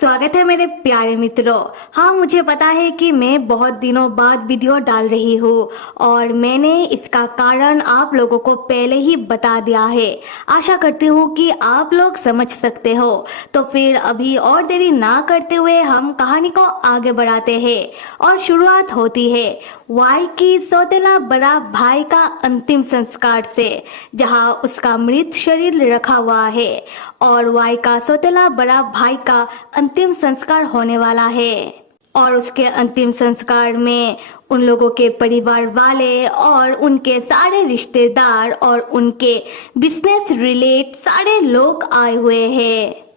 स्वागत है मेरे प्यारे मित्रों। हाँ, मुझे पता है कि मैं बहुत दिनों बाद वीडियो डाल रही हूँ और मैंने इसका कारण आप लोगों को पहले ही बता दिया है। आशा करती हूँ कि आप लोग समझ सकते हो। तो फिर अभी और देरी ना करते हुए हम कहानी को आगे बढ़ाते हैं और शुरुआत होती है वाई की सौतेला बड़ा भाई का अंतिम संस्कार से, जहाँ उसका मृत शरीर रखा हुआ है और वाई का सौतेला बड़ा भाई का अंतिम संस्कार होने वाला है। और उसके अंतिम संस्कार में उन लोगों के परिवार वाले और उनके सारे रिश्तेदार और उनके बिजनेस रिलेट सारे लोग आए हुए हैं।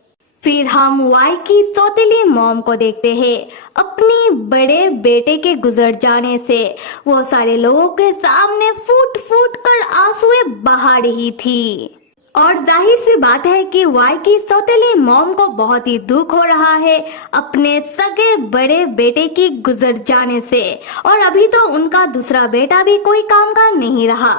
फिर हम वाई की सौतेली मॉम को देखते हैं। अपनी बड़े बेटे के गुजर जाने से वो सारे लोगों के सामने फूट फूट कर आंसुएं बहा रही थी। और जाहिर सी बात है कि वाई की सौतेली मॉम को बहुत ही दुख हो रहा है अपने सगे बड़े बेटे की गुजर जाने से। और अभी तो उनका दूसरा बेटा भी कोई काम का नहीं रहा।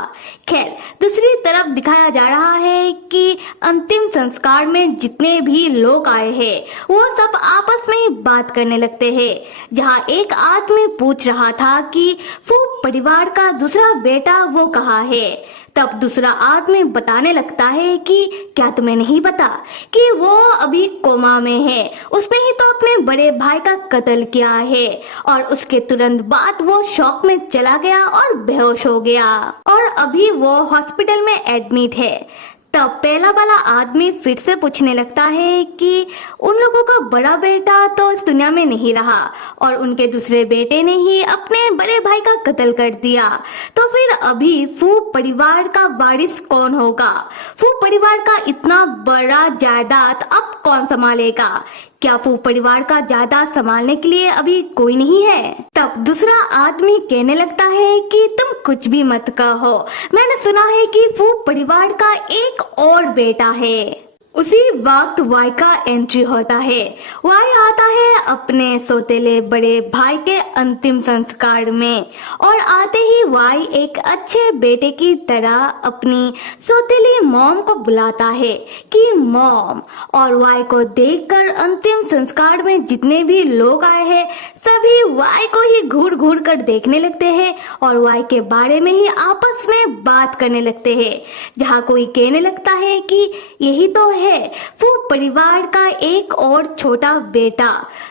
खैर, दूसरी तरफ दिखाया जा रहा है कि अंतिम संस्कार में जितने भी लोग आए हैं वो सब आपस में ही बात करने लगते हैं। जहाँ एक आदमी पूछ रहा था कि फूफ परिवार का दूसरा बेटा वो कहाँ है, तब दूसरा आदमी बताने लगता है कि क्या तुम्हें नहीं पता कि वो अभी कोमा में है। उसने ही तो अपने बड़े भाई का कत्ल किया है। और उसके तुरंत बाद वो शॉक में चला गया और बेहोश हो गया और अभी वो हॉस्पिटल में एडमिट है। तब पहला वाला आदमी फिर से पूछने लगता है कि उन लोगों का बड़ा बेटा तो इस दुनिया में नहीं रहा और उनके दूसरे बेटे ने ही अपने बड़े भाई का कत्ल कर दिया, तो फिर अभी फूफ परिवार का वारिस कौन होगा? फूफ परिवार का इतना बड़ा जायदाद अब कौन संभालेगा? क्या फूफ परिवार का जायदाद संभालने के लिए अभी कोई नहीं है? तब दूसरा आदमी कहने लगता है कि तुम कुछ भी मत कहो, मैंने सुना है कि फूफ परिवार का एक और बेटा है। उसी वक्त वाई का एंट्री होता है। वाई आता है अपने सौतेले बड़े भाई के अंतिम संस्कार में और आते ही वाई एक अच्छे बेटे की तरह अपनी सौतेली मॉम को बुलाता है कि मॉम। और वाई को देखकर अंतिम संस्कार में जितने भी लोग आए हैं सभी वाई को ही घूर घूर कर देखने लगते हैं और वाई के बारे में ही आपस में बात करने लगते हैं। जहाँ कोई कहने लगता है कि यही तो है फूफ परिवार का एक और छोटा बेटा,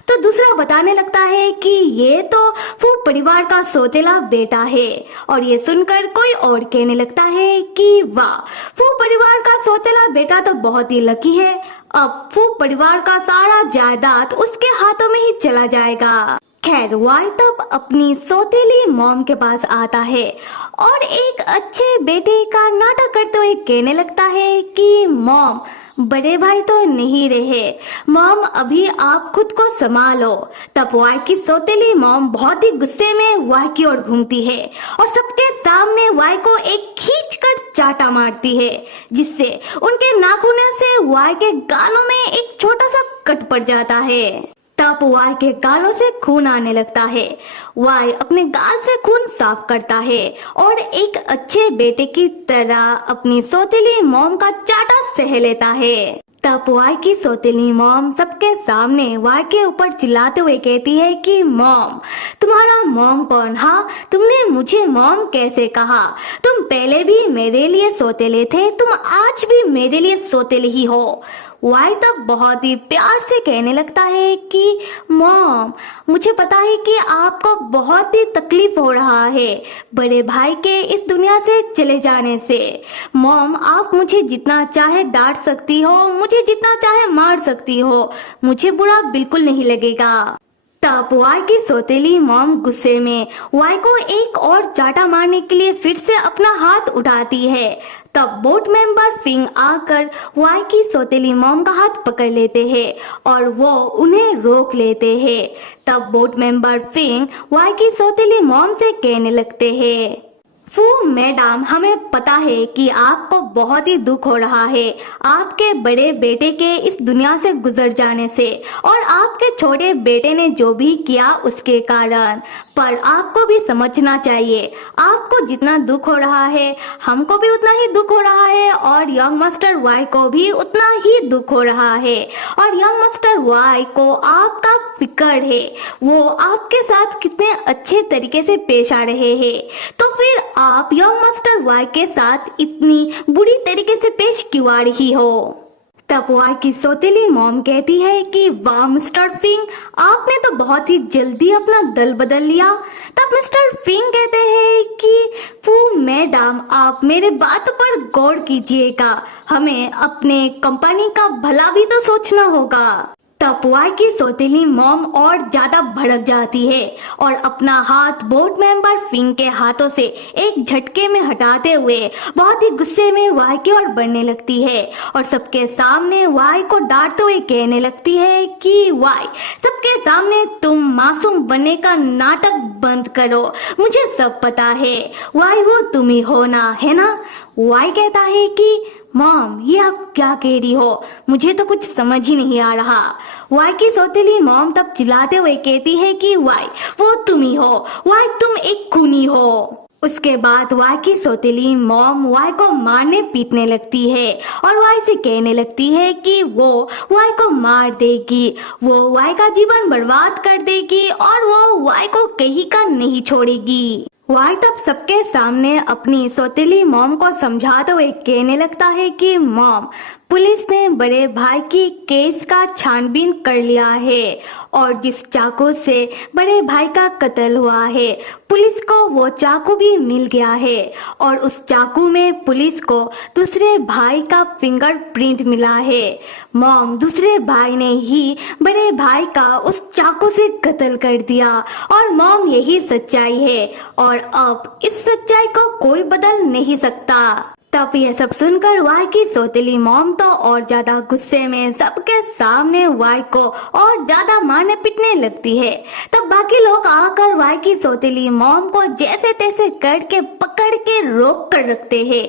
तो दूसरा बताने लगता है कि ये तो फूफ परिवार का सौतेला बेटा है। और ये सुनकर कोई और कहने लगता है कि वाह, फूफ परिवार का सौतेला बेटा तो बहुत ही लकी है, अब फूफ परिवार का सारा जायदाद उसके हाथों में ही चला जाएगा। खैर, वाई तब अपनी सौतेली मॉम के पास आता है और एक अच्छे बेटे का नाटक करते हुए कहने लगता है कि मॉम, बड़े भाई तो नहीं रहे, मॉम अभी आप खुद को संभालो। तब वाई की सौतेली मॉम बहुत ही गुस्से में वाई की ओर घूमती है और सबके सामने वाई को एक खींच कर चाटा मारती है, जिससे उनके नाखूनों से वाई के गालों में एक छोटा सा कट पड़ जाता है। तब वाई के गालों से खून आने लगता है। वाई अपने गाल से खून साफ करता है और एक अच्छे बेटे की तरह अपनी सौतेली मॉम का चाटा सह लेता है। तब वाई की सौतेली मॉम सबके सामने वाई के ऊपर चिल्लाते हुए कहती है कि मॉम, तुम्हारा मॉम कौन? हाँ, तुमने मुझे मॉम कैसे कहा? तुम पहले भी मेरे लिए सौतेले थे, तुम आज भी मेरे लिए सौतेले ही हो। वाई तब बहुत ही प्यार से कहने लगता है कि मॉम, मुझे पता है कि आपको बहुत ही तकलीफ हो रहा है बड़े भाई के इस दुनिया से चले जाने से। मॉम, आप मुझे जितना चाहे डांट सकती हो, मुझे जितना चाहे मार सकती हो, मुझे बुरा बिल्कुल नहीं लगेगा। तब वाई की सौतेली मॉम गुस्से में वाई को एक और चाटा मारने के लिए फिर से अपना हाथ उठाती है। तब बोट मेंबर फिंग आकर वाई की सौतेली मॉम का हाथ पकड़ लेते हैं और वो उन्हें रोक लेते हैं। तब बोट मेंबर फिंग वाई की सौतेली मॉम से कहने लगते हैं, फू मैडम, हमें पता है कि आपको बहुत ही दुख हो रहा है आपके बड़े बेटे के इस दुनिया से गुजर जाने से और आपके छोटे बेटे ने जो भी किया उसके कारण। पर आपको भी समझना चाहिए, आपको जितना दुख हो रहा है हमको भी उतना ही दुख हो रहा है और यंग मास्टर वाई को भी उतना ही दुख हो रहा है। और यंग मास्टर वाई को आपका फिक्र है, वो आपके साथ कितने अच्छे तरीके से पेश आ रहे हैं, तो फिर आप यंग मास्टर वाई के साथ इतनी बुरी तरीके से पेश क्यों आ रही हो। तब वाई की सौतेली मॉम कहती है कि वाह मिस्टर फिंग, आपने तो बहुत ही जल्दी अपना दल बदल लिया। तब मिस्टर फिंग कहते हैं कि फू मैडम, आप मेरे बात पर गौर कीजिएगा, हमें अपने कंपनी का भला भी तो सोचना होगा। तब वाई की सौतेली मॉम और ज्यादा भड़क जाती है और अपना हाथ बोर्ड मेंबर फिंग के हाथों से एक झटके में हटाते हुए बहुत ही गुस्से में वाई की ओर बढ़ने लगती है और सबके सामने वाई को डांटते हुए कहने लगती है कि वाई, सबके सामने तुम मासूम बनने का नाटक बंद करो, मुझे सब पता है वाई, वो तुम ही हो ना, है ना। वाई कहता है कि मॉम, ये आप क्या कह रही हो, मुझे तो कुछ समझ ही नहीं आ रहा। वाई की सौतेली मॉम तब चिल्लाते हुए कहती है कि वाई, वो तुम ही हो, वाई तुम एक खूनी हो। उसके बाद वाई की सौतेली मॉम वाई को मारने पीटने लगती है और वाई से कहने लगती है कि वो वाई को मार देगी, वो वाई का जीवन बर्बाद कर देगी और वो वाई को कहीं का नहीं छोड़ेगी। वाई तब सबके सामने अपनी सौतेली मॉम को समझाते हुए कहने लगता है कि मॉम, पुलिस ने बड़े भाई की केस का छानबीन कर लिया है और जिस चाकू से बड़े भाई का कत्ल हुआ है पुलिस को वो चाकू भी मिल गया है और उस चाकू में पुलिस को दूसरे भाई का फिंगरप्रिंट मिला है। मॉम, दूसरे भाई ने ही बड़े भाई का उस चाकू से कत्ल कर दिया और मॉम यही सच्चाई है और अब इस सच्चाई को कोई बदल नहीं सकता। तब यह सब सुनकर वाई की सौतेली मॉम तो और ज्यादा गुस्से में सबके सामने वाई को और ज्यादा मारने पीटने लगती है। तब बाकी लोग आकर वाई की सौतेली मॉम को जैसे तैसे करके पकड़ के रोक कर रखते हैं।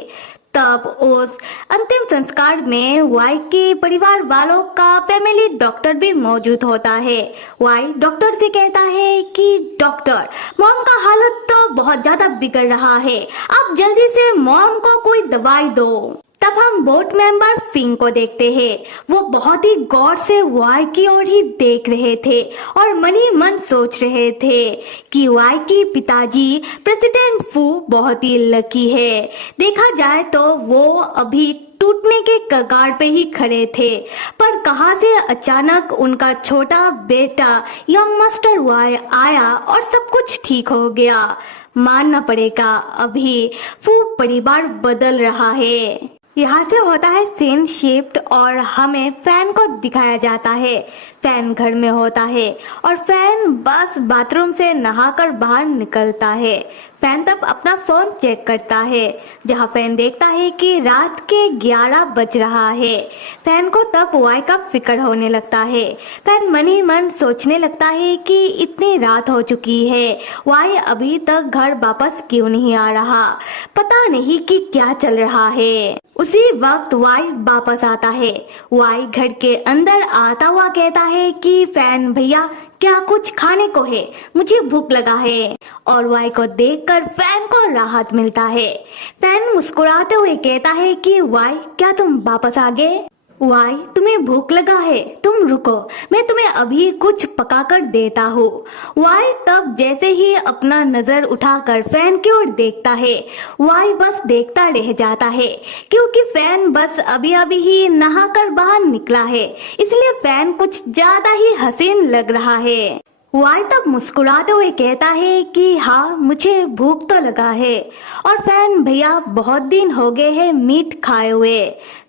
तब उस अंतिम संस्कार में वाई के परिवार वालों का फैमिली डॉक्टर भी मौजूद होता है। वाई डॉक्टर से कहता है कि डॉक्टर, मॉम का हालत तो बहुत ज्यादा बिगड़ रहा है, आप जल्दी से मॉम को कोई दवाई दो। तब हम बोर्ड मेंबर फिंग को देखते हैं, वो बहुत ही गौर से वाई की ओर ही देख रहे थे और मन ही मन सोच रहे थे कि वाई की पिताजी प्रेसिडेंट फू बहुत ही लकी है। देखा जाए तो वो अभी टूटने के कगार पे ही खड़े थे, पर कहां से अचानक उनका छोटा बेटा यंग मास्टर वाई आया और सब कुछ ठीक हो गया। मानना पड़ेगा, अभी फू परिवार बदल रहा है। यहाँ से होता है सीन शिफ्ट और हमें फैन को दिखाया जाता है। फैन घर में होता है और फैन बस बाथरूम से नहाकर बाहर निकलता है। फैन तब अपना फोन चेक करता है जहाँ फैन देखता है कि रात के 11 बज रहा है। फैन को तब वाई का फिक्र होने लगता है। फैन मन ही मन सोचने लगता है कि इतनी रात हो चुकी है, वाई अभी तक घर वापस क्यों नहीं आ रहा, पता नहीं कि क्या चल रहा है। उसी वक्त वाई वापस आता है। वाई घर के अंदर आता हुआ कहता है कि फैन भैया, क्या कुछ खाने को है, मुझे भूख लगा है। और वाई को देखकर फैन को राहत मिलता है। फैन मुस्कुराते हुए कहता है कि वाई, क्या तुम वापस आ गए? वाई, तुम्हें भूख लगा है, तुम रुको, मैं तुम्हें अभी कुछ पकाकर देता हूँ। वाई तब जैसे ही अपना नजर उठाकर फैन की ओर देखता है, वाई बस देखता रह जाता है क्योंकि फैन बस अभी अभी ही नहाकर बाहर निकला है, इसलिए फैन कुछ ज्यादा ही हसीन लग रहा है। वाई तब मुस्कुराते हुए कहता है कि हाँ, मुझे भूख तो लगा है और फैन भैया बहुत दिन हो गए हैं मीट खाए हुए।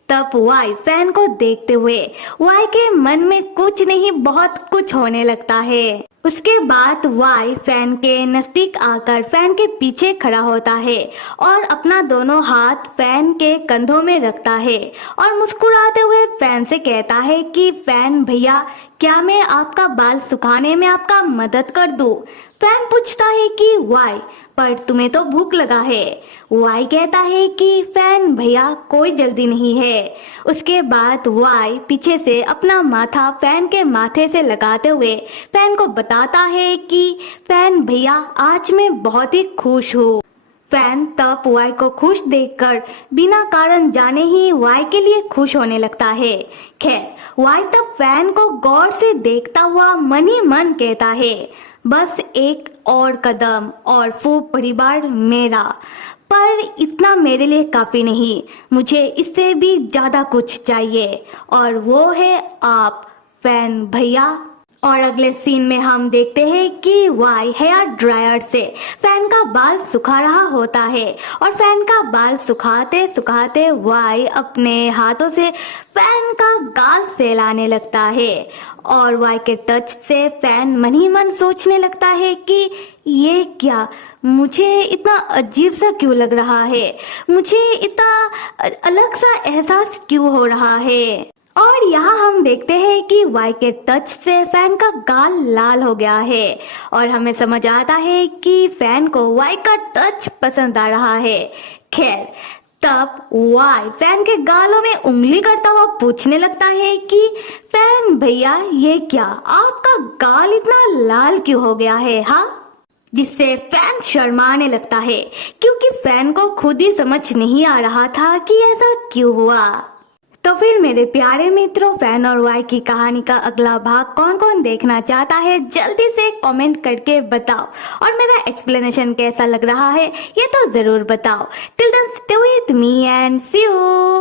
तब वाई फैन को देखते हुए वाई के मन में कुछ नहीं बहुत कुछ होने लगता है। उसके बाद वाई फैन के नजदीक आकर फैन के पीछे खड़ा होता है और अपना दोनों हाथ फैन के कंधों में रखता है और मुस्कुराते हुए फैन से कहता है कि फैन भैया, क्या मैं आपका बाल सुखाने में आपका मदद कर दूं? फैन पूछता है कि वाई, पर तुम्हें तो भूख लगा है। वाई कहता है कि फैन भैया, कोई जल्दी नहीं है। उसके बाद वाई पीछे से अपना माथा फैन के माथे से लगाते हुए फैन को बताता है कि फैन भैया, आज मैं बहुत ही खुश हूँ। फैन तब वाई को खुश देखकर बिना कारण जाने ही वाई के लिए खुश होने लगता है। खैर, वाई तब फैन को गौर से देखता हुआ मन ही मन कहता है, बस एक और कदम और वो परिवार मेरा। पर इतना मेरे लिए काफी नहीं, मुझे इससे भी ज्यादा कुछ चाहिए और वो है आप फैन भैया। और अगले सीन में हम देखते हैं कि वाई हेयर ड्रायर से फैन का बाल सुखा रहा होता है और फैन का बाल सुखाते सुखाते वाई अपने हाथों से फैन का गाल सहलाने लगता है और वाई के टच से फैन मन ही मन सोचने लगता है कि ये क्या, मुझे इतना अजीब सा क्यों लग रहा है, मुझे इतना अलग सा एहसास क्यों हो रहा है। और यहाँ हम देखते हैं कि वाई के टच से फैन का गाल लाल हो गया है और हमें समझ आता है कि फैन को वाई का टच पसंद आ रहा है। खैर, तब वाई फैन के गालों में उंगली करता हुआ पूछने लगता है कि फैन भैया, ये क्या, आपका गाल इतना लाल क्यों हो गया है? हाँ, जिससे फैन शर्माने लगता है क्योंकि फैन को खुद ही समझ नहीं आ रहा था कि ऐसा क्यों हुआ। तो फिर मेरे प्यारे मित्रों, फैन और वाई की कहानी का अगला भाग कौन कौन देखना चाहता है जल्दी से कमेंट करके बताओ और मेरा एक्सप्लेनेशन कैसा लग रहा है ये तो जरूर बताओ। Till then stay with me and see you.